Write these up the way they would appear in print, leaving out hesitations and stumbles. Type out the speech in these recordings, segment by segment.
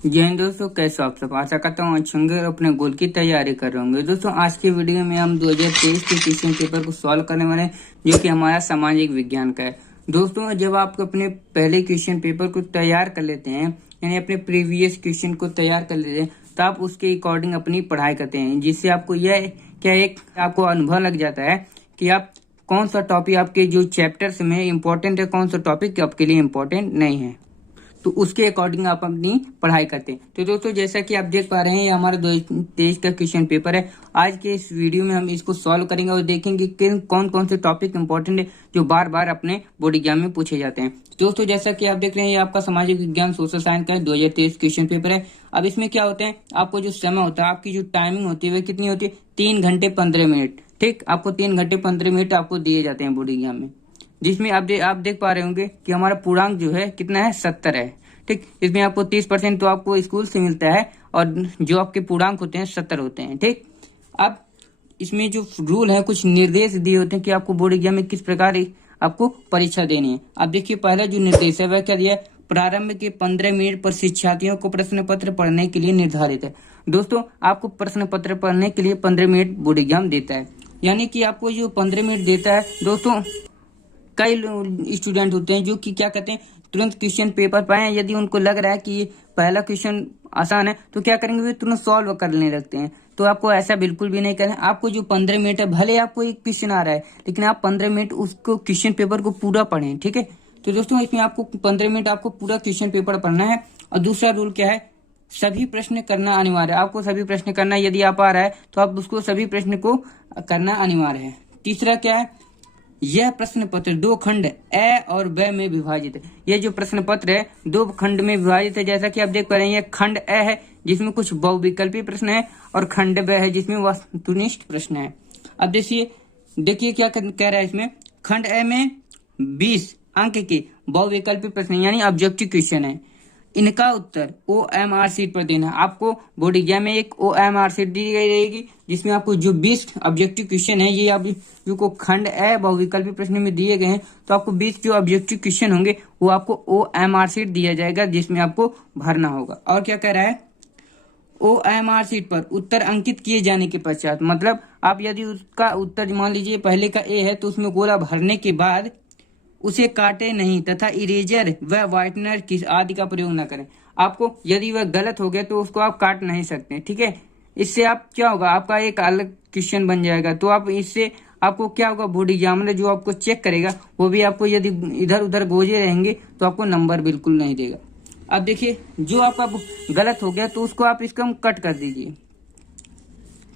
जय हिंद दोस्तों, कैसे हो आप सब। आशा करता हूँ अच्छे होंगे और अपने गोल की तैयारी कर रहे होंगे। दोस्तों आज की वीडियो में हम 2023 के क्वेश्चन पेपर को सॉल्व करने वाले हैं, जो कि हमारा सामाजिक विज्ञान का है। दोस्तों जब आप अपने पहले क्वेश्चन पेपर को तैयार कर लेते हैं, यानी अपने प्रीवियस क्वेश्चन को तैयार कर लेते हैं, तो आप उसके अकॉर्डिंग अपनी पढ़ाई करते हैं, जिससे आपको यह क्या एक आपको अनुभव लग जाता है कि आप कौन सा टॉपिक आपके जो चैप्टर्स में इम्पोर्टेंट है, कौन सा टॉपिक आपके लिए इम्पोर्टेंट नहीं है, तो उसके अकॉर्डिंग आप अपनी पढ़ाई करते हैं। तो दोस्तों जैसा कि आप देख पा रहे हैं, ये हमारा 2023 का क्वेश्चन पेपर है। आज के इस वीडियो में हम इसको सॉल्व करेंगे और देखेंगे कि कौन कौन से टॉपिक इंपॉर्टेंट है जो बार बार अपने बोर्ड एग्जाम में पूछे जाते हैं। दोस्तों जैसा कि आप देख रहे हैं, ये आपका सामाजिक विज्ञान सोशल साइंस का 2023 क्वेश्चन पेपर है। अब इसमें क्या होता है, आपको जो समय होता है, आपकी जो टाइमिंग होती है वह कितनी होती है, 3 घंटे 15 मिनट। ठीक, आपको 3 घंटे 15 मिनट आपको दिए जाते हैं बोर्ड एग्जाम में, जिसमें आप देख पा रहे होंगे कि हमारा पूर्णांक जो है कितना है, 70 है। ठीक, इसमें आपको 30% तो आपको स्कूल से मिलता है और जो आपके पूर्णांक होते हैं 70 होते हैं। ठीक, अब इसमें जो रूल है, कुछ निर्देश दिए होते हैं कि आपको बोर्ड एग्जाम में किस प्रकार आपको परीक्षा देनी है। अब देखिए, पहला जो निर्देश है वह क्या दिया है, प्रारंभ के 15 मिनट पर शिक्षार्थियों को प्रश्न पत्र पढ़ने के लिए निर्धारित है। दोस्तों आपको प्रश्न पत्र पढ़ने के लिए 15 मिनट बोर्ड एग्जाम देता है, यानी कि आपको जो 15 मिनट देता है। दोस्तों कई स्टूडेंट होते हैं जो कि क्या कहते हैं, तुरंत क्वेश्चन पेपर पाए, यदि उनको लग रहा है कि पहला क्वेश्चन आसान है तो क्या करेंगे, वे तुरंत सॉल्व करने लगते हैं। तो आपको ऐसा बिल्कुल भी नहीं करना है। आपको जो 15 मिनट है, भले आपको एक क्वेश्चन आ रहा है, लेकिन आप 15 मिनट उसको क्वेश्चन पेपर को पूरा पढ़ें। ठीक है, तो दोस्तों इसमें आपको 15 मिनट आपको पूरा क्वेश्चन पेपर पढ़ना है। और दूसरा रूल क्या है, सभी प्रश्न करना अनिवार्य है। आपको सभी प्रश्न करना, यदि आप आ रहा है तो आप उसको सभी प्रश्न को करना अनिवार्य है। तीसरा क्या है, यह प्रश्न पत्र 2 खंड ए और ब में विभाजित है। यह जो प्रश्न पत्र है 2 खंड में विभाजित है। जैसा कि आप देख पा रहे हैं, यह खंड ए है जिसमें कुछ बहुविकल्पी प्रश्न है, और खंड ब है जिसमें वस्तुनिष्ठ प्रश्न है। अब देखिए क्या कह रहा है इसमें, खंड ए में 20 अंक के बहुविकल्पी प्रश्न यानी ऑब्जेक्टिव क्वेश्चन है। इनका उत्तर OMR शीट पर देना। आपको बोर्ड एग्जाम में एक OMR शीट दी गई रहेगी, जिसमें आपको जो 20 ऑब्जेक्टिव क्वेश्चन है, ये आप को खंड ए बहुविकल्पी प्रश्न में दिए गए हैं, तो आपको 20 जो ऑब्जेक्टिव क्वेश्चन होंगे वो आपको OMR शीट दिया जाएगा, जिसमें आपको भरना होगा। और क्या कह रहा है, OMR शीट पर उत्तर अंकित किए जाने के पश्चात, मतलब आप यदि उसका उत्तर मान लीजिए पहले का ए है, तो उसमें गोला भरने के बाद उसे काटे नहीं तथा इरेजर व व्हाइटनर की आदि का प्रयोग न करें। आपको यदि वह गलत हो गया तो उसको आप काट नहीं सकते। ठीक है, इससे आप क्या होगा, आपका एक अलग क्वेश्चन बन जाएगा। तो आप इससे आपको क्या होगा, बोर्ड एग्जामिनर जो आपको चेक करेगा वो भी आपको यदि इधर उधर गोजे रहेंगे तो आपको नंबर बिल्कुल नहीं देगा। अब देखिए, जो आपका गलत हो गया तो उसको आप इसका कट कर दीजिए।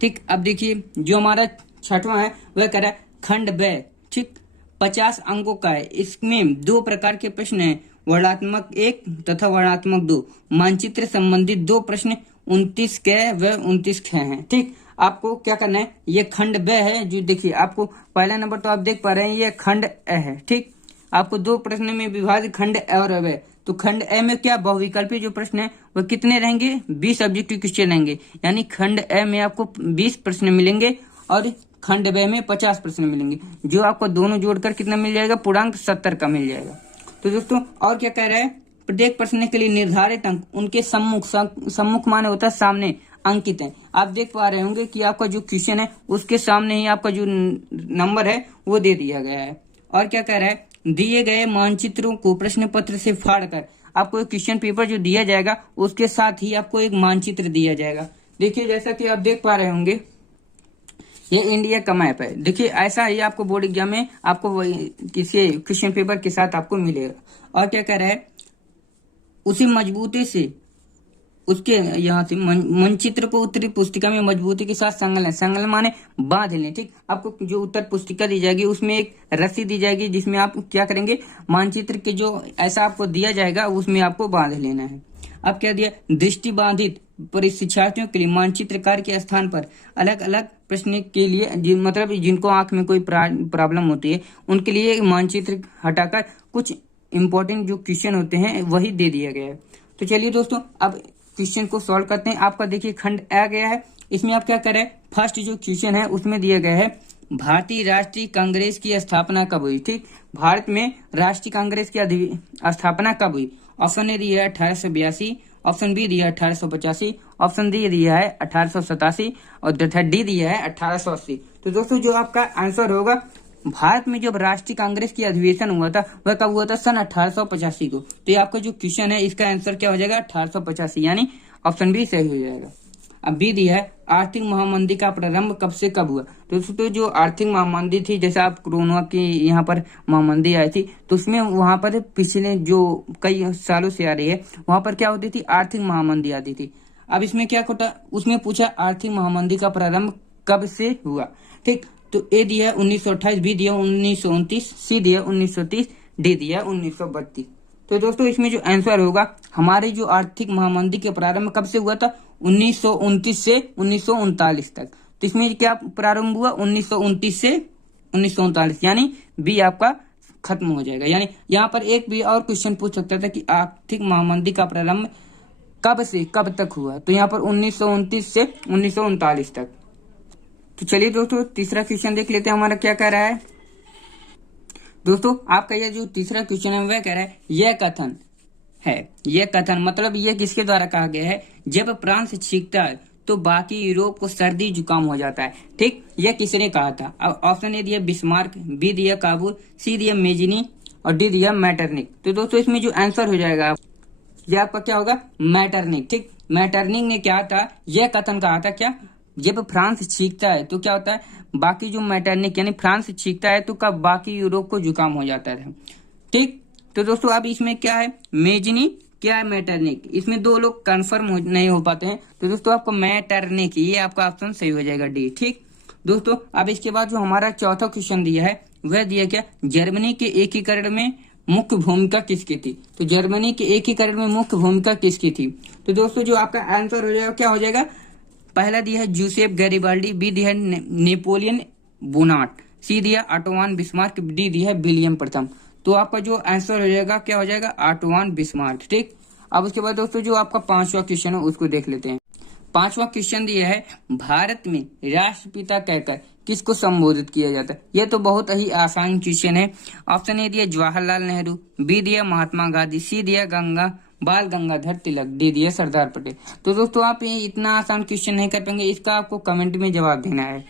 ठीक, अब देखिए जो हमारा 6वां है वह कह रहा है खंड ब, ठीक, 50 अंकों का है। इसमें 2 प्रकार के प्रश्न हैं, वर्णात्मक 1 तथा वर्णात्मक 2। मानचित्र संबंधित 2 प्रश्न 29 क व 29 ख हैं। ठीक, आपको क्या करना है, ये खंड ब है। जो देखिए आपको पहला नंबर तो आप देख पा रहे हैं, ये खंड ए है। ठीक, आपको 2 प्रश्न में विभाजित खंड ए और ब। तो खंड ए में क्या बहुविकल्पी जो प्रश्न है वह कितने रहेंगे, 20 ऑब्जेक्टिव क्वेश्चन रहेंगे, यानी खंड ए में आपको 20 प्रश्न मिलेंगे और खंड ब में 50 प्रश्न मिलेंगे, जो आपको दोनों जोड़कर कितना मिल जाएगा, पूर्णांक 70 का मिल जाएगा। तो दोस्तों और क्या कह रहा है, प्रत्येक प्रश्न के लिए निर्धारित अंक उनके सम्मुख माने होता है सामने अंकित है। आप देख पा रहे होंगे कि आपका जो क्वेश्चन है उसके सामने ही आपका जो नंबर है वो दे दिया गया है। और क्या कह रहा है, दिए गए मानचित्रों को प्रश्न पत्र से फाड़कर आपको एक क्वेश्चन पेपर जो दिया जाएगा उसके साथ ही आपको एक मानचित्र दिया जाएगा। देखिए जैसा कि आप देख पा रहे होंगे, ये इंडिया का मैप है। देखिए ऐसा ही आपको बोर्ड एग्जाम में आपको किसी क्वेश्चन पेपर के साथ आपको मिलेगा। और क्या कह रहा है, उसी मजबूती से उसके यहाँ से मानचित्र को उत्तरी पुस्तिका में मजबूती के साथ संलग्न माने बांध लें। ठीक, आपको जो उत्तर पुस्तिका दी जाएगी उसमें एक रस्सी दी जाएगी, जिसमें आप क्या करेंगे, मानचित्र के जो ऐसा आपको दिया जाएगा उसमें आपको बांध लेना है। अब क्या दिया, दृष्टि बाधित शिक्षार्थियों के लिए मानचित्रकार के स्थान पर अलग अलग प्रश्न के लिए, मतलब जिनको आंख में कोई प्रॉब्लम होती है उनके लिए मानचित्र हटाकर कुछ इंपॉर्टेंट जो क्वेश्चन होते हैं वही दे दिया गया है। तो चलिए दोस्तों अब क्वेश्चन को सॉल्व करते हैं। आपका देखिए खंड आ गया है, इसमें आप क्या करें, फर्स्ट जो क्वेश्चन है उसमें दिया गया है भारतीय राष्ट्रीय कांग्रेस की स्थापना कब हुई। ठीक, भारत में राष्ट्रीय कांग्रेस की स्थापना कब हुई। ऑप्शन ए दिया है 1882, ऑप्शन बी दिया है 1885, ऑप्शन डी दिया है 1887 और तथा डी दिया है 1880। तो दोस्तों जो आपका आंसर होगा, भारत में जब राष्ट्रीय कांग्रेस की अधिवेशन हुआ था वह कब हुआ था? सन 1885 को। तो ये आपका जो क्वेश्चन है इसका आंसर क्या हो जाएगा? 1885, यानी ऑप्शन बी सही हो जाएगा। अब बी दिया है आर्थिक महामंदी का प्रारंभ कब से कब हुआ? तो दोस्तों जो आर्थिक महामंदी थी, जैसे आप कोरोना की यहाँ पर महामंदी आई थी, तो उसमें वहां पर पिछले जो कई सालों से आ रही है, वहां पर क्या होती थी? आर्थिक महामंदी आती थी। अब इसमें क्या होता, उसमें पूछा आर्थिक महामंदी का प्रारंभ कब से हुआ। ठीक, तो ए दिया है 1928, बी दिया 1929, सी दिया 1930, डी दिया 1932। तो दोस्तों इसमें जो आंसर होगा, हमारी जो आर्थिक महामंदी के प्रारंभ कब से हुआ था? 1929 से 1939 तक। तो इसमें क्या प्रारंभ हुआ? 1929 से 1939, यानी बी आपका खत्म हो जाएगा। यानी यहाँ पर एक भी और क्वेश्चन पूछ सकता था कि आर्थिक महामंदी का प्रारंभ कब से कब तक हुआ, तो यहाँ पर 1929 से 1939 तक। तो चलिए दोस्तों तीसरा क्वेश्चन देख लेते हैं हमारा क्या कह रहा है। दोस्तों आपका यह जो तीसरा क्वेश्चन है वह कह रहा है यह कथन है, यह कथन मतलब यह किसके द्वारा कहा गया है? जब फ्रांस छींकता है तो बाकी यूरोप को सर्दी जुकाम हो जाता है। ठीक, यह किसने कहा था? अब ऑप्शन ए दिया बिस्मार्क, बी दिया काबुल, सी दिया मेजिनी और डी दिया मैटरनिक। तो दोस्तों इसमें जो आंसर हो जाएगा यह आपका क्या होगा? मैटरनिक। ठीक, मैटरनिक ने क्या था? यह कथन कहा था क्या? जब फ्रांस छींकता है तो क्या होता है? बाकी जो मैटरनिक यानी फ्रांस छींकता है तो कब बाकी यूरोप को जुकाम हो जाता है। ठीक, तो दोस्तों अब इसमें क्या है? मेजिनी क्या है मैटरनिक? इसमें दो लोग कंफर्म नहीं हो पाते हैं, तो दोस्तों आपको मैटरनिक, ये आपका ऑप्शन सही हो जाएगा डी। ठीक दोस्तों, अब इसके बाद जो हमारा चौथा क्वेश्चन दिया है वह दिया क्या? जर्मनी के एकीकरण में मुख्य भूमिका किसकी थी? तो जर्मनी के एकीकरण में मुख्य भूमिका किसकी थी? तो दोस्तों जो आपका आंसर हो जाएगा क्या हो जाएगा? पहला दिया है जूसेफ गैरिबाल्डी, बी दिया है नेपोलियन बोनाट, सी दिया ऑटोवान बिस्मार्क, डी दिया है विलियम प्रथम। तो आपका जो आंसर हो जाएगा क्या हो जाएगा? Otto von Bismarck. ठीक, अब उसके बाद दोस्तों जो आपका पांचवा क्वेश्चन है उसको देख लेते हैं। पांचवा क्वेश्चन दिया है भारत में राष्ट्रपिता कहकर किसको संबोधित किया जाता है? यह तो बहुत ही आसान क्वेश्चन है। ऑप्शन ए दिया जवाहरलाल नेहरू, बी दिया महात्मा गांधी, सी दिया बाल गंगाधर तिलक, डी दिया सरदार पटेल। तो दोस्तों आप ये इतना आसान क्वेश्चन नहीं कर पाएंगे, इसका आपको कमेंट में जवाब देना है।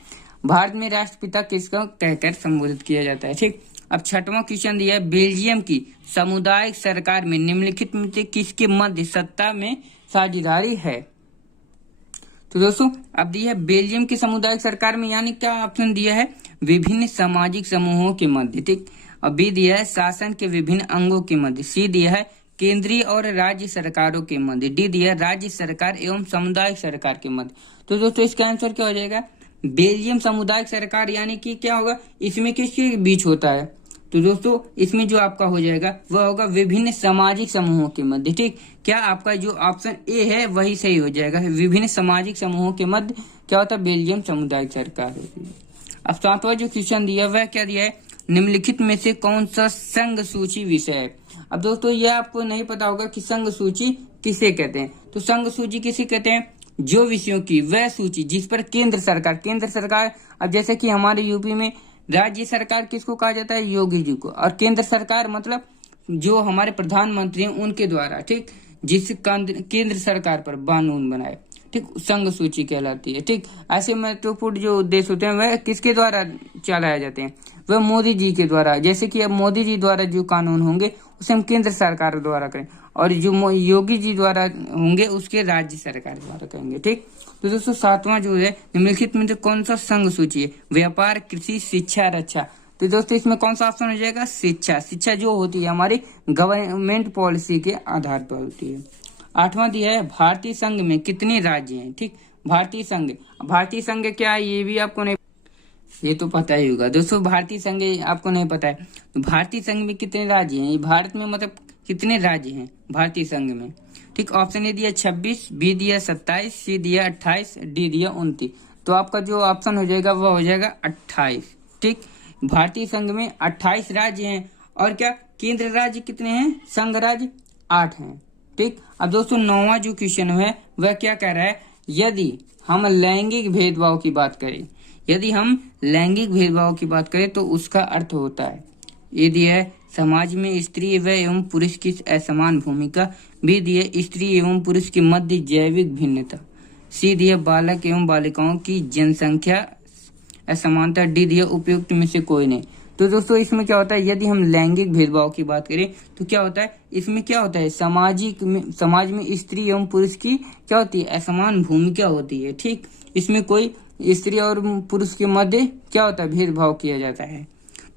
भारत में राष्ट्रपिता किसको कहकर संबोधित किया जाता है? ठीक, अब छठवां क्वेश्चन दिया है बेल्जियम की सामुदायिक सरकार में निम्नलिखित में से किसके मध्य सत्ता में साझेदारी है? तो दोस्तों अब दिया है बेल्जियम की सामुदायिक सरकार में, यानी क्या ऑप्शन दिया है? विभिन्न सामाजिक समूहों के मध्य। ठीक, और बी दिया है शासन के विभिन्न अंगों के मध्य, सी दिया है केंद्रीय और राज्य सरकारों के मध्य, डी दिया राज्य सरकार एवं सामुदायिक सरकार के मध्य। तो दोस्तों इसका आंसर क्या हो जाएगा? बेल्जियम सामुदायिक सरकार, यानी कि क्या होगा? इसमें किसके बीच होता है? तो दोस्तों इसमें जो आपका हो जाएगा वह होगा विभिन्न सामाजिक समूहों के मध्य। ठीक, क्या आपका जो ऑप्शन ए है वही सही हो जाएगा। विभिन्न सामाजिक समूहों के मध्य क्या होता है? बेल्जियम सामुदायिक सरकार होती है। अब सातवां जो क्वेश्चन दिया वह क्या दिया है? निम्नलिखित में से कौन सा संघ सूची विषय है? अब दोस्तों यह आपको नहीं पता होगा कि संघ सूची किसे कहते हैं। तो संघ सूची किसे कहते हैं? जो विषयों की वह सूची जिस पर केंद्र सरकार, अब जैसे कि हमारे यूपी में राज्य सरकार किसको कहा जाता है? योगी जी को। और केंद्र सरकार मतलब जो हमारे प्रधानमंत्री हैं उनके द्वारा, ठीक, जिस केंद्र सरकार पर कानून बनाए, ठीक, संघ सूची कहलाती है। ठीक, ऐसे महत्वपूर्ण जो उद्देश्य होते हैं वह किसके द्वारा चलाए जाते हैं? वह मोदी जी के द्वारा। जैसे कि अब मोदी जी द्वारा जो कानून होंगे उसे हम केंद्र सरकार द्वारा करें, और जो योगी जी द्वारा होंगे उसके राज्य सरकार द्वारा करेंगे। ठीक, तो दोस्तों सातवां जो है निम्नलिखित में से कौन सा संघ सूची है? व्यापार, कृषि, शिक्षा, रक्षा। तो दोस्तों इसमें कौन सा ऑप्शन हो जाएगा? शिक्षा जो होती है हमारी गवर्नमेंट पॉलिसी के आधार पर होती है। आठवां दिया है भारतीय संघ में कितने राज्य हैं? ठीक, भारतीय संघ क्या है ये भी आपको नहीं, ये तो पता ही होगा दोस्तों। भारतीय संघ आपको नहीं पता है तो भारतीय संघ में कितने राज्य हैं? भारत में मतलब कितने राज्य हैं भारतीय संघ में? ठीक, ऑप्शन ए दिया 26, बी दिया 27, सी दिया 28, डी दिया 29। तो आपका जो ऑप्शन हो जाएगा वह हो जाएगा 28। ठीक, भारतीय संघ में 28 राज्य हैं। और क्या केंद्र राज्य कितने हैं? संघ राज्य 8 हैं। ठीक, अब दोस्तों नौवां जो क्वेश्चन है वह क्या कह रहा है? यदि हम लैंगिक भेदभाव की बात करें तो उसका अर्थ होता है, ये दिया है समाज में स्त्री व एवं पुरुष की असमान भूमिका। बी दिया स्त्री एवं पुरुष के मध्य जैविक भिन्नता। सी दिया बालक एवं बालिकाओं की जनसंख्या असमानता। डी दिया उपयुक्त में से कोई नहीं। तो दोस्तों इसमें क्या होता है, यदि हम लैंगिक भेदभाव की बात करें तो क्या होता है, इसमें क्या होता है, समाज में स्त्री एवं पुरुष की क्या होती है, असमान भूमिका होती है। ठीक, इसमें कोई स्त्री और पुरुष के मध्य क्या होता है, भेदभाव किया जाता है।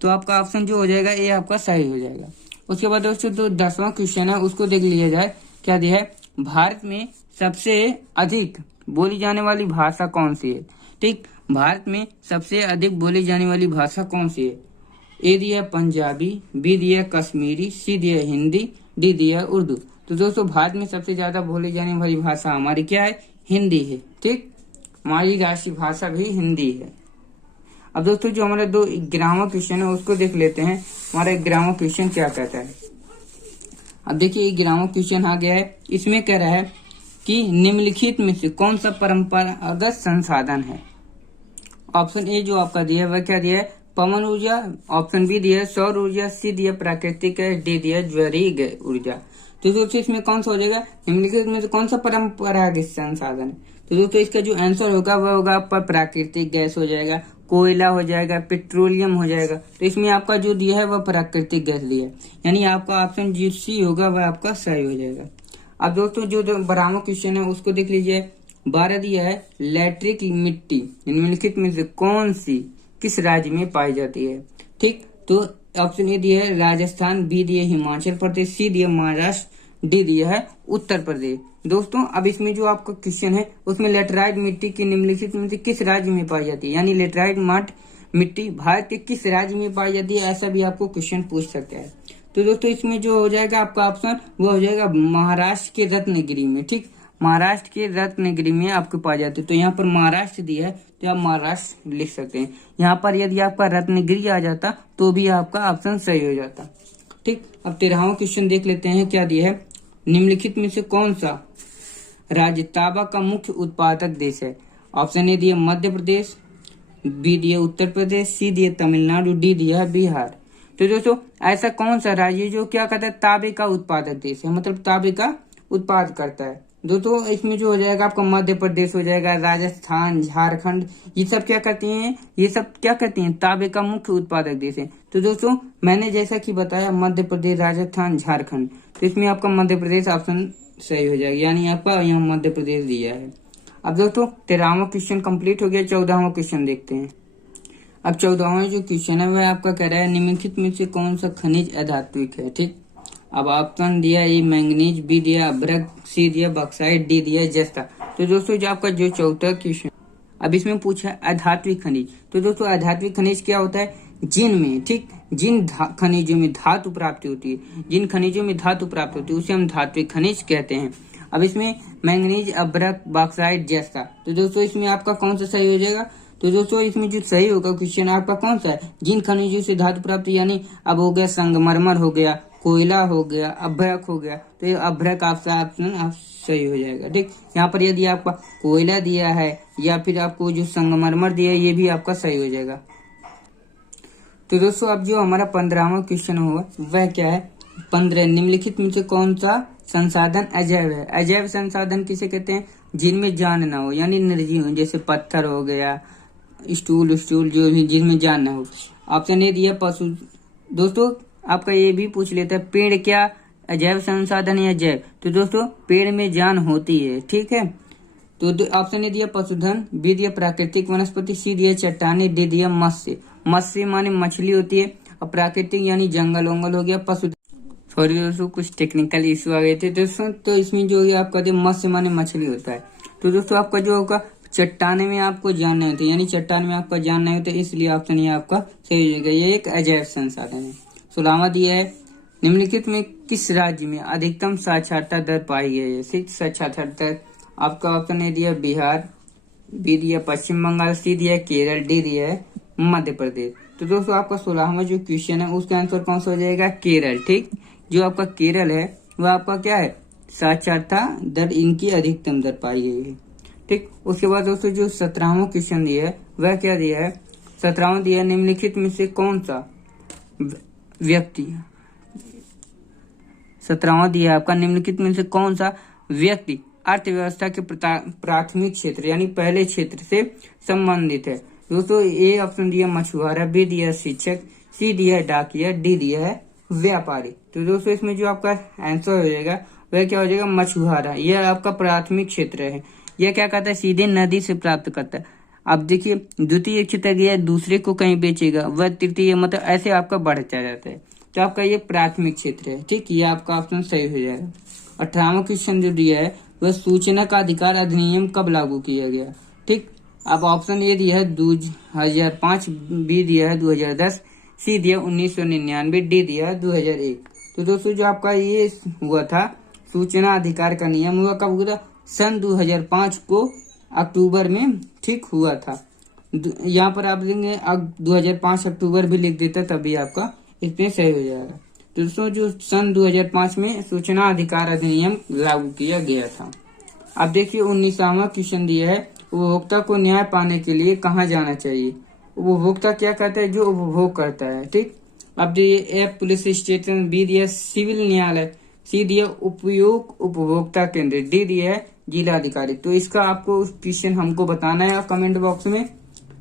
तो आपका ऑप्शन जो हो जाएगा ये आपका सही हो जाएगा। उसके बाद दोस्तों जो 10वां क्वेश्चन है उसको देख लिया जाए। क्या दिया है, भारत में सबसे अधिक बोली जाने वाली भाषा कौन सी है। ठीक, भारत में सबसे अधिक बोली जाने वाली भाषा कौन सी है। ए दिया पंजाबी, बी दिया कश्मीरी, सी दिया हिंदी, डी दिया उर्दू। तो दोस्तों भारत में सबसे ज्यादा बोली जाने वाली भाषा हमारी क्या है, हिंदी है। ठीक, हमारी राष्ट्रीय भाषा भी हिंदी है। अब दोस्तों जो हमारा 11वां क्वेश्चन है उसको देख लेते हैं। हमारा 11वां क्वेश्चन क्या कहता है। अब देखिए 11वां क्वेश्चन आ गया है। इसमें कह रहा है कि निम्नलिखित में से कौन सा परंपरागत संसाधन है। ऑप्शन ए जो आपका दिया है वह क्या दिया है, पवन ऊर्जा। ऑप्शन बी दिया है सौर ऊर्जा, सी दिया प्राकृतिक है, डी दिया ज्वरीय ऊर्जा। तो दोस्तों इसमें कौन सा हो जाएगा, निम्नलिखित में से कौन सा परंपरागत संसाधन है। तो दोस्तों इसका जो आंसर होगा वह होगा आपका प्राकृतिक गैस हो जाएगा, कोयला हो जाएगा, पेट्रोलियम हो जाएगा। तो इसमें आपका जो दिया है वह प्राकृतिक गैस दिया है, यानी आपका ऑप्शन जो सी होगा वह आपका सही हो जाएगा। अब दोस्तों जो 12वां क्वेश्चन है उसको देख लीजिए। 12 दिया है लैट्रिक मिट्टी निम्नलिखित में से कौन सी किस राज्य में पाई जाती है। ठीक, तो ऑप्शन ए दिया है राजस्थान, बी दिया हिमाचल प्रदेश, सी दिया महाराष्ट्र, डी दिया है उत्तर प्रदेश। दोस्तों अब इसमें जो आपका क्वेश्चन है उसमें लेटराइट मिट्टी की निम्नलिखित में से किस राज्य में पाई जाती है, यानी लेटराइट मिट्टी भारत के किस राज्य में पाई जाती है, ऐसा भी आपको क्वेश्चन पूछ सकता है। तो दोस्तों इसमें जो हो जाएगा आपका ऑप्शन वो हो जाएगा महाराष्ट्र के रत्नगिरी में। ठीक, महाराष्ट्र के रत्नगिरी में आपको पाई जाती है। तो यहाँ पर महाराष्ट्र दिया है तो आप महाराष्ट्र लिख सकते हैं। यहाँ पर यदि आपका रत्नगिरी आ जाता तो भी आपका ऑप्शन सही हो जाता। ठीक, अब 13वां क्वेश्चन देख लेते हैं। क्या दिया है, निम्नलिखित में से कौन सा राज्य तांबा का मुख्य उत्पादक देश है। ऑप्शन ए दिया मध्य प्रदेश, बी दिया उत्तर प्रदेश, सी दिया तमिलनाडु, डी दिया बिहार। तो दोस्तों ऐसा कौन सा राज्य जो क्या कहता है तांबे का उत्पादक देश है, मतलब तांबे का उत्पाद करता है। दोस्तों इसमें जो हो जाएगा आपका मध्य प्रदेश हो जाएगा, राजस्थान, झारखंड, ये सब क्या कहते हैं, ये सब क्या कहते हैं तांबे का मुख्य उत्पादक देश है। तो दोस्तों मैंने जैसा कि बताया मध्य प्रदेश, राजस्थान, झारखंड, तो इसमें आपका मध्य प्रदेश ऑप्शन सही हो जाएगा, यानी आपका यहाँ मध्य प्रदेश दिया है। अब दोस्तों 13वां क्वेश्चन कंप्लीट हो गया। 14वां क्वेश्चन देखते हैं। अब 14वां जो क्वेश्चन है वह आपका कह रहा है निम्नलिखित में से कौन सा खनिज अधात्विक है। ठीक, अब ऑप्शन दिया ए मैंगनीज, बी दिया अभ्रक, सी दिया बॉक्साइट, डी दिया जस्ता। तो दोस्तों जो आपका जो 14वां क्वेश्चन अब इसमें पूछा है अधात्विक खनिज। तो दोस्तों अधात्विक खनिज क्या होता है, जिनमें ठीक जिन खनिजों में धातु प्राप्ति होती है, जिन खनिजों में धातु प्राप्त होती है उसे हम धात्विक खनिज कहते हैं। अब इसमें मैंगनीज, अभ्रक, बॉक्साइट, जस्ता। तो दोस्तों इसमें आपका कौन सा सही हो जाएगा। तो दोस्तों इसमें जो सही होगा क्वेश्चन आपका कौन सा है, जिन खनिजों से धातु प्राप्त, यानी अब हो गया संगमरमर हो गया, कोयला हो गया, अभ्रक हो गया। तो ये अभ्रक आपका ऑप्शन सही हो जाएगा। ठीक, यहाँ पर यदि आपका कोयला दिया है या फिर आपको जो संगमरमर दिया है ये भी आपका सही हो जाएगा। तो दोस्तों अब जो हमारा 15वां क्वेश्चन हुआ वह क्या है, 15 निम्नलिखित में से कौन सा संसाधन अजैव है। अजैव संसाधन किसे कहते हैं, जिनमें जान ना हो, यानी निर्जीव, जैसे पत्थर हो गया, स्टूल जो जिनमें जान ना हो। ऑप्शन ए दिया पशु। दोस्तों आपका ये भी पूछ लेता है पेड़ क्या अजैव संसाधन या जैव। तो दोस्तों पेड़ में जान होती है। ठीक है, तो ऑप्शन ए दिया पशुधन, बी दिया प्राकृतिक वनस्पति, सी दिया चट्टाने, डी दिया मत्स्य। मत्स्य माने मछली होती है, और प्राकृतिक यानी जंगल वंगल हो गया, पशु। सॉरी दोस्तों कुछ टेक्निकल इशू आ गए थे दोस्तों। तो इसमें जो है आपका मत्स्य माने मछली होता है। तो दोस्तों आपका जो होगा चट्टाने में आपको जान नहीं होती, यानी चट्टान में आपका जान नहीं होता, इसलिए ऑप्शन ये आपका सही हो जाएगा। ये एक अजैव संसाधन है। 16वां दिया है निम्नलिखित में किस राज्य में अधिकतम साक्षरता दर पाई गई है। साक्षरता दर आपका ऑप्शन ए दिया बिहार, बी दिया पश्चिम बंगाल, सी दिया केरल, डी दिया है मध्य प्रदेश। तो दोस्तों आपका 16वां जो क्वेश्चन है उसका आंसर कौन सा हो जाएगा, केरल। ठीक, जो आपका केरल है वह आपका क्या है, साक्षरता दर इनकी अधिकतम दर पाई गई है। ठीक, उसके बाद दोस्तों जो 17वां क्वेश्चन दिया है वह क्या दिया है, 17वां दिया है निम्नलिखित में से कौन सा व्यक्ति 17वां दिया है आपका, निम्नलिखित में से कौन सा व्यक्ति अर्थव्यवस्था के प्राथमिक क्षेत्र यानी पहले क्षेत्र से संबंधित है। दोस्तों ए ऑप्शन दिया मछुआरा, बी दिया शिक्षक, सी दिया डाकिया, डी दिया है व्यापारी। तो दोस्तों इसमें जो आपका आंसर हो जाएगा वह क्या हो जाएगा, मछुआरा। यह आपका प्राथमिक क्षेत्र है। यह क्या करता है, सीधे नदी से प्राप्त करता है। अब देखिए द्वितीय क्षेत्र यह दूसरे को कहीं बेचेगा, वह तृतीय, मतलब ऐसे आपका बढ़ता जाता है। तो आपका ये प्राथमिक क्षेत्र है। ठीक, ये आपका ऑप्शन सही हो जाएगा। 18वां क्वेश्चन जो दिया है वह सूचना का अधिकार अधिनियम कब लागू किया गया। ठीक, अब ऑप्शन ए दिया है 2005, बी दिया है 2010, सी दिया 1999, डी दिया है 2001। तो दोस्तों जो आपका ये हुआ था सूचना अधिकार का नियम हुआ कब हुआ था, सन 2005 को अक्टूबर में ठीक हुआ था। यहाँ पर आप देंगे 2005 अक्टूबर भी लिख देता तभी आपका इसमें सही हो जाएगा। दोस्तों जो सन 2005 में सूचना अधिकार अधिनियम लागू किया गया था। अब देखिए 19वां क्वेश्चन दिया है उपभोक्ता को न्याय पाने के लिए कहाँ जाना चाहिए। उपभोक्ता क्या करता है, जो उपभोग करता है। ठीक, अब दिए ए पुलिस स्टेशन, बी दिया सिविल न्यायालय, सी दिया उपयोग उपभोक्ता केंद्र, डी दिया है जिला अधिकारी। तो इसका आपको क्वेश्चन हमको बताना है कमेंट बॉक्स में।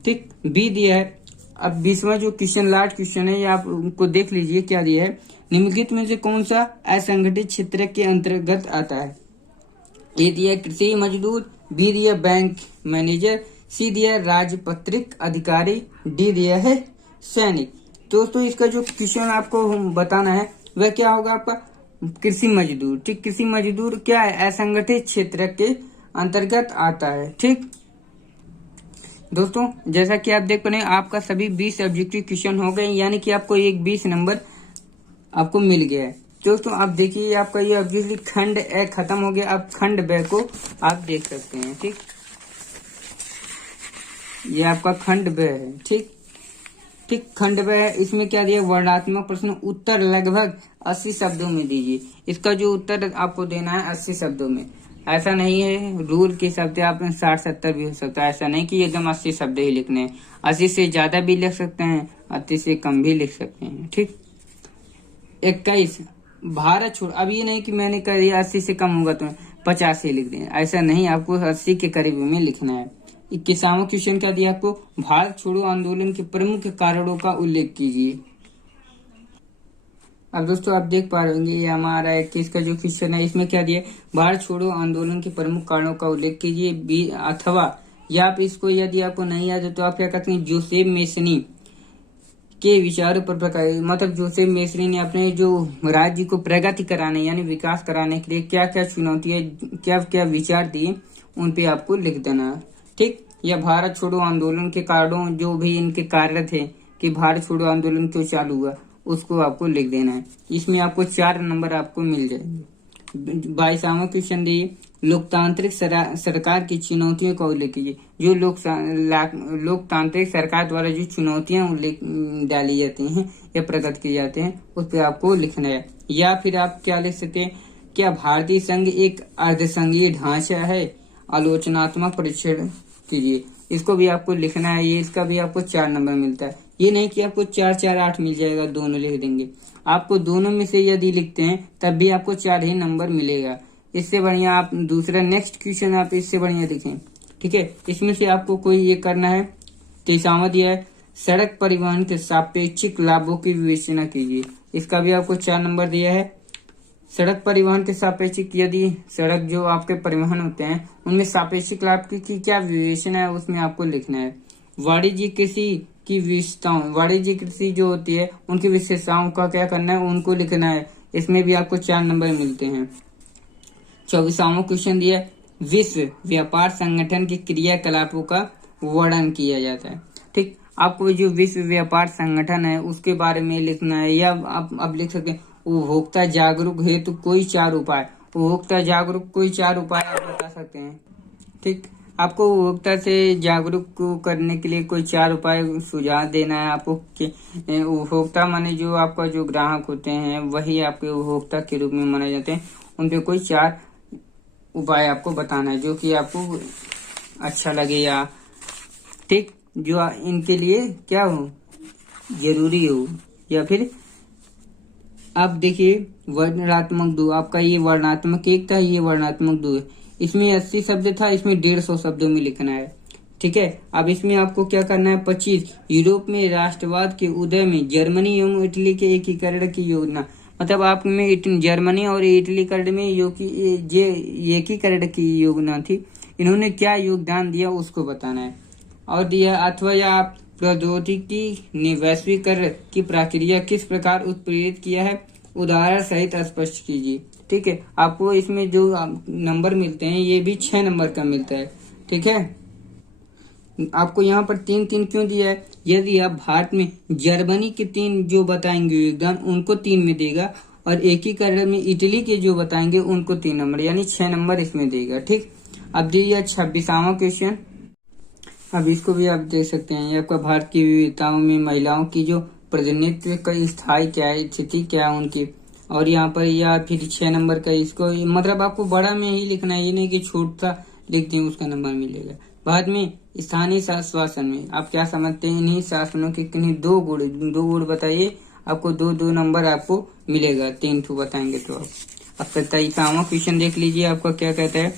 ठीक, बी दिया है। अब 20वां जो क्वेश्चन लास्ट क्वेश्चन है ये आप उनको देख लीजिए क्या दिया है, निम्नलिखित में से कौन सा असंगठित क्षेत्र के अंतर्गत आता है। ए दिया कृषि मजदूर, बी दिया बैंक मैनेजर, सी दिया राजपत्रित अधिकारी, डी दिया है सैनिक। दोस्तों इसका जो क्वेश्चन आपको बताना है वह क्या होगा आपका, कृषि मजदूर। ठीक, कृषि मजदूर क्या है, असंगठित क्षेत्र के अंतर्गत आता है। ठीक दोस्तों जैसा कि आप देख पा रहे हैं आपका सभी 20 ऑब्जेक्टिव क्वेश्चन हो गए, यानी कि आपको एक 20 नंबर आपको मिल गया है। दोस्तों आप देखिए आपका ये ऑब्जेक्टिव खंड ए खत्म हो गया। अब खंड ब को आप देख सकते हैं। ठीक, ये आपका खंड ब है। ठीक, खंड ब है। इसमें क्या दिया, वर्णात्मक प्रश्न उत्तर लगभग 80 शब्दों में दीजिए। इसका जो उत्तर आपको देना है 80 शब्दों में। ऐसा नहीं है रूल के शब्द आप 60-70 भी हो सकता है। ऐसा नहीं कि एकदम 80 शब्द ही लिखने हैं। 80 से ज्यादा भी लिख सकते हैं, 80 से कम भी लिख सकते हैं। ठीक, 21 भारत छोड़। अब ये नहीं कि मैंने कर दिया 80 से कम होगा तो 50 ही लिख दें, ऐसा नहीं, आपको 80 के करीब में लिखना है। 21वां क्वेश्चन क्या दिया आपको, भारत छोड़ो आंदोलन के प्रमुख कारणों का उल्लेख कीजिए। अब दोस्तों आप देख पा रहे होंगे ये हमारा 21 का जो क्वेश्चन है इसमें क्या दिया, भारत छोड़ो आंदोलन के प्रमुख कारणों का उल्लेख कीजिए। अथवा या आप इसको यदि आपको नहीं याद है तो आप क्या करते हैं, जोसेफ मेसनी के विचारों पर प्रकाश, मतलब जोसेफ मेसनी ने अपने जो राज्य को प्रगति कराने यानी विकास कराने के लिए क्या क्या चुनौती है, क्या क्या विचार दिए, उन पे आपको लिख देना है। ठीक, या भारत छोड़ो आंदोलन के कारणों, जो भी इनके कार्य थे कि भारत छोड़ो आंदोलन क्यों चालू हुआ, उसको आपको लिख देना है। इसमें आपको 4 नंबर आपको मिल जाएंगे। 22वां क्वेश्चन दिए, लोकतांत्रिक सरकार की चुनौतियों का उल्लेख कीजिए। जो लोकतांत्रिक सरकार द्वारा जो चुनौतियां डाली जाती हैं या प्रकट किए जाते हैं उस पर आपको लिखना है। या फिर आप क्या लिख सकते हैं, क्या भारतीय संघ एक अर्धसंघीय ढांचा है, आलोचनात्मक परीक्षण कीजिए। इसको भी आपको लिखना है। ये इसका भी आपको 4 नंबर मिलता है। ये नहीं कि आपको 4-4-8 मिल जाएगा, दोनों लिख देंगे। आपको दोनों में से यदि लिखते हैं तब भी आपको 4 ही नंबर मिलेगा। इससे बढ़िया आप दूसरा नेक्स्ट क्वेश्चन आप इससे बढ़िया लिखें। ठीक है, इसमें से आपको कोई ये करना है। 23वां दिया है, सड़क परिवहन के सापेक्षिक लाभों की विवेचना कीजिए। इसका भी आपको 4 नंबर दिया है। सड़क परिवहन के सापेक्षिक, यदि सड़क जो आपके परिवहन होते हैं उनमें सापेक्षिक लाभ की क्या विवेचना है, उसमें आपको लिखना है। वाणिज्य कृषि की विशेषताओं, वाणिज्य कृषि जो होती है उनकी विशेषताओं का क्या करना है, उनको लिखना है। इसमें भी आपको 4 नंबर मिलते हैं। 24वां क्वेश्चन दिया, विश्व व्यापार संगठन के क्रियाकलापों का वर्णन किया जाता है। ठीक, आपको जो विश्व व्यापार संगठन है उसके बारे में लिखना है। या आप लिख सकते हैं, उपभोक्ता जागरूक हेतु कोई 4 उपाय। उपभोक्ता जागरूक कोई 4 उपाय आप बता सकते हैं। ठीक, आपको उपभोक्ता से जागरूक करने के लिए कोई 4 उपाय सुझाव देना है आपको। उपभोक्ता माने जो आपका जो ग्राहक होते हैं वही आपके उपभोक्ता के रूप में माने जाते हैं। उन पे कोई 4 उपाय आपको बताना है जो कि आपको अच्छा लगे, या ठीक जो इनके लिए क्या हो, जरूरी हो, या फिर आप देखिए वर्णात्मक दो, आपका ये वर्णात्मक 1 था, ये वर्णात्मक 2 है। इसमें 80 शब्द था, इसमें 150 शब्दों में लिखना है। ठीक है, अब इसमें आपको क्या करना है, 25 यूरोप में राष्ट्रवाद के उदय में जर्मनी एवं इटली के एकीकरण की योजना। मतलब आप में जर्मनी और इटली में एकीकरण की योजना थी, इन्होंने क्या योगदान दिया उसको बताना है। और दिया अथवा या आप प्रौद्योगिकी ने वैश्वीकरण की प्रक्रिया किस प्रकार उत्प्रेरित किया है, उदाहरण सहित स्पष्ट कीजिए। ठीक है, आपको इसमें जो नंबर मिलते हैं ये भी 6 नंबर का मिलता है। ठीक है, आपको यहाँ पर 3-3 क्यों दिया है, यदि आप भारत में जर्मनी के 3 जो बताएंगे योगदान उनको 3 में देगा, और एकीकरण में इटली के जो बताएंगे उनको 3 नंबर, यानी 6 नंबर इसमें देगा। ठीक, अब दिया 26वां क्वेश्चन। अब इसको भी आप देख सकते हैं, ये आपका भारत की विविधताओं में महिलाओं की जो प्रतिनिधित्व का स्थायी क्या है, स्थिति क्या है उनकी। और यहाँ पर या फिर 6 नंबर का, इसको मतलब आपको बड़ा में ही लिखना है, ये नहीं कि छोटा लिख दें उसका नंबर मिलेगा। बाद में स्थानीय शासन में आप क्या समझते हैं, इन्हीं शासनों के किन्हीं 2 गुण बताइए, आपको 2-2 नंबर आपको मिलेगा, 3 ठो बताएंगे तो आप। अब 27वां क्वेश्चन देख लीजिए, आपका क्या कहता है।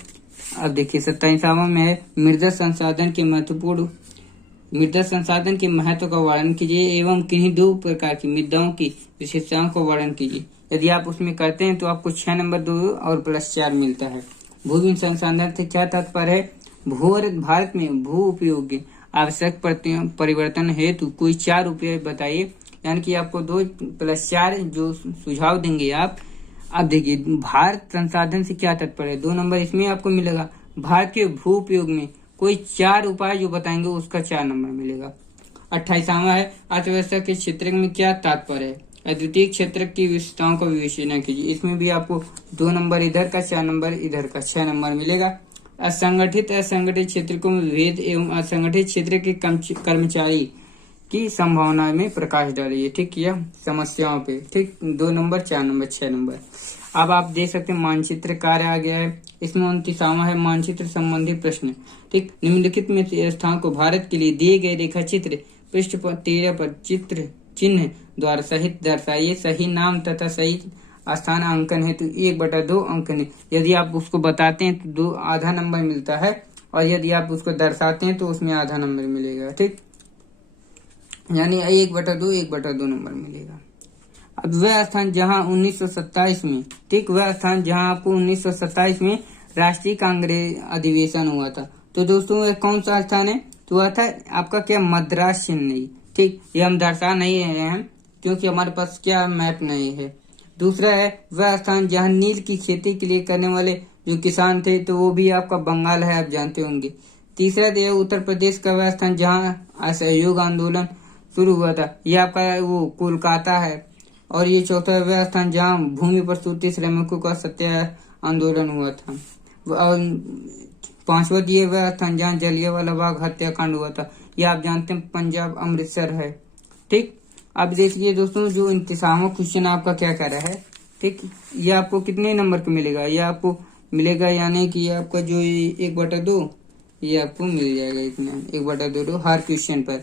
अब देखिए 27वां में है मृदा संसाधन के महत्व का वर्णन कीजिए एवं किन्हीं 2 प्रकार की मृदाओं की विशेषताओं का वर्णन कीजिए। यदि आप उसमें करते हैं तो आपको 6 नंबर 2 और +4 मिलता है। भूमि संसाधन से क्या तात्पर्य है, भारत में भू उपयोग आवश्यक परिवर्तन हेतु कोई 4 उपाय बताइए, यानी कि आपको 2 + 4 जो सुझाव देंगे आप। अब देखिए भारत संसाधन से क्या तात्पर्य है, 2 नंबर इसमें आपको मिलेगा। भारत के भू उपयोग में कोई 4 उपाय जो बताएंगे उसका 4 नंबर मिलेगा। 28वां है अर्थव्यवस्था के क्षेत्र में क्या तात्पर्य है, अद्वितीय क्षेत्र की विशेषताओं का विवेचना कीजिए। इसमें भी आपको 2 नंबर इधर का, 4 नंबर इधर का, 6 नंबर मिलेगा। असंगठित क्षेत्र को विभेद एवं असंगठित क्षेत्र के कर्मचारी की संभावना में प्रकाश डालिए। ठीक, यह समस्याओं पे। ठीक, 2 नंबर, 4 नंबर, 6 नंबर। अब आप देख सकते हैं मानचित्र कार्य आ गया है, इसमें 29वां है मानचित्र संबंधी प्रश्न। ठीक, निम्नलिखित में से स्थान को भारत के लिए दिए गए रेखा चित्र पृष्ठ 13 पर चित्र चिन्ह द्वारा सहित दर्शाइए। सही नाम तथा सही स्थान अंकन है तो 1/2 अंकन है। यदि आप उसको बताते हैं तो 2 आधा नंबर मिलता है, और यदि आप उसको दर्शाते हैं तो उसमें आधा नंबर मिलेगा। ठीक, यानी 1/2 नंबर मिलेगा। अब वह स्थान जहां 1927 में, ठीक, वह स्थान जहां आपको 1927 में राष्ट्रीय कांग्रेस अधिवेशन हुआ था, तो दोस्तों वह कौन सा स्थान है, तो वह था आपका क्या, मद्रास चेन्नई। ठीक, ये हम दर्शा नहीं रहे हैं क्योंकि हमारे पास क्या मैप नहीं है। दूसरा है वह स्थान जहां नील की खेती के लिए करने वाले जो किसान थे, तो वो भी आपका बंगाल है, आप जानते होंगे। तीसरा है उत्तर प्रदेश का वह स्थान जहां असहयोग आंदोलन शुरू हुआ था, ये आपका वो कोलकाता है। और ये चौथा वह स्थान जहां भूमि प्रसूति श्रमिकों का सत्याग्रह आंदोलन हुआ था। और 5वां दिए वह स्थान जहां जलियांवाला बाग हत्याकांड हुआ था, ये आप जानते हैं पंजाब अमृतसर है। ठीक, अब देखिए दोस्तों जो 29वां क्वेश्चन आपका क्या कर रहा है। ठीक, ये आपको कितने नंबर का मिलेगा, ये आपको मिलेगा यानी कि आपका जो 1/2 ये आपको मिल जाएगा, इतना 1/2 हर क्वेश्चन पर।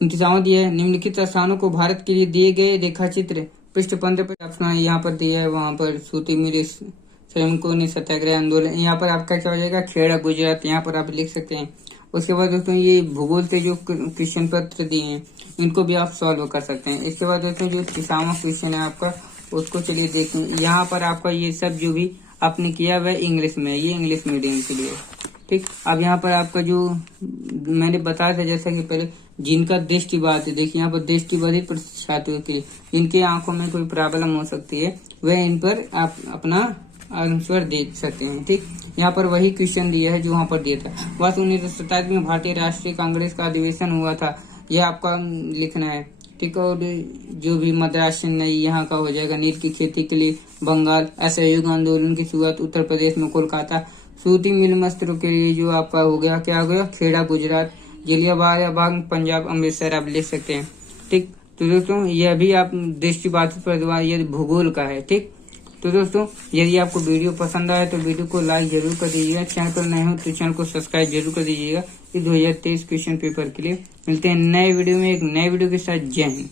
29वां दिया है निम्नलिखित स्थानों को भारत के लिए दिए गए रेखा चित्र पृष्ठ 15 पर आपका यहाँ पर दिया है, वहां पर सूती मिल श्रमिकों ने सत्याग्रह आंदोलन, यहाँ पर आपका क्या हो जाएगा, खेड़ा गुजरात, यहाँ पर आप लिख सकते हैं। उसके बाद दोस्तों ये भूगोल के जो क्वेश्चन पत्र दिए हैं इनको भी आप सॉल्व कर सकते हैं। इसके बाद दोस्तों जो 30वां क्वेश्चन है आपका उसको चलिए देखें। यहाँ पर आपका ये सब जो भी आपने किया वह इंग्लिश में, ये इंग्लिश मीडियम के लिए। ठीक, अब यहाँ पर आपका जो मैंने बताया था जैसा कि पहले, जिनका दृष्टि बाधित है, देखिए यहाँ पर दृष्टि बाधित छात्रों के लिए जिनके आंखों में कोई प्रॉब्लम हो सकती है वह इन पर आप अपना आंसर देख सकते हैं। ठीक, यहाँ पर वही क्वेश्चन दिया है जो वहाँ पर दिया था। वर्ष 1927 में भारतीय राष्ट्रीय कांग्रेस का अधिवेशन हुआ था, यह आपका लिखना है। ठीक, और जो भी मद्रास चेन्नई यहाँ का हो जाएगा। नील की खेती के लिए बंगाल, असहयोग आंदोलन की शुरुआत उत्तर प्रदेश में कोलकाता, सूती मिल वस्त्रों के लिए जो आपका हो गया, क्या हो गया, खेड़ा गुजरात, जलियांवाला बाग पंजाब अमृतसर आप लिख सकते हैं। ठीक, तो दोस्तों यह भी आप दृष्टिबाधित परिवार ये भूगोल का है। ठीक, तो दोस्तों यदि आपको वीडियो पसंद आया तो वीडियो को लाइक जरूर कर दीजिएगा, चैनल पर नए हो तो चैनल को सब्सक्राइब जरूर कर दीजिएगा। इस 2023 क्वेश्चन पेपर के लिए मिलते हैं नए वीडियो में एक नए वीडियो के साथ। जय हिंद।